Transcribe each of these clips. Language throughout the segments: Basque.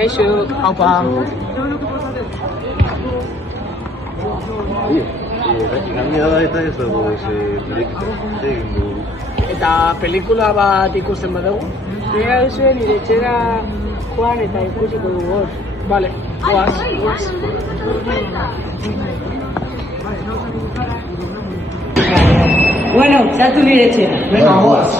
Kaixo, haupa. Gambia da eta ez dago egin du. Eta pelikula bat ikusten badugu? Nire duzuen nire etxera joan eta ikusiko dugu hor. Vale, goaz. Bueno, sartu nire etxera. Venga, goaz.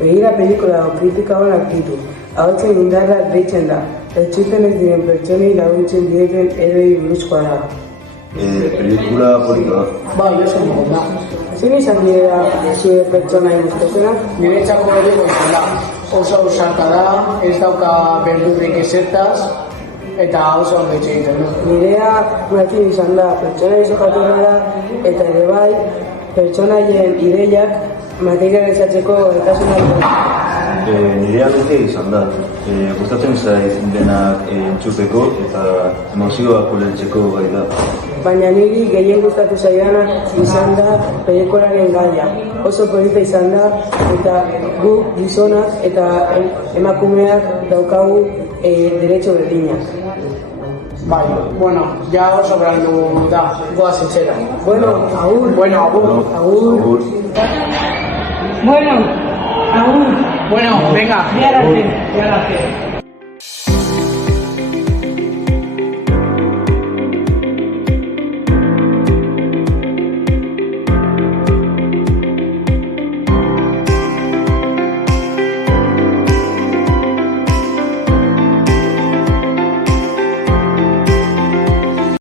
Begira pelikula hau kritika honak ditu. Ahotsen indarra deitzen da. Etxuten ez diren pertsonei laguntzen dieten eroi buruzkoa da. Pelikula polita da. Bai, oso mogu da. Zein izan dira zure pertsona guztosena? Niretzako edo izan da. Oso ausarta da, ez dauka berdurrik ezertaz, eta oso ondo hitz egiten du. Nirea gurekin izan da, pertsona izokatu gara eta ere bai, pertsonaien ideiak materializatzeko gaitasuna du. Nire aldetik izan da. Gustatzen zaiz denak entzuteko eta emozioak ulertzeko gai da. Baina niri gehien gustatu zaidana izan da pelikularen gaia. Oso polita izan da eta gu gizonak eta emakumeak daukagu derecho berdinak. Bai, bueno, ja oso berandu da, goaz etxera. Bueno, agur. Bueno, agur. Agur. Bueno, agur. Bueno, venga. Bihar arte.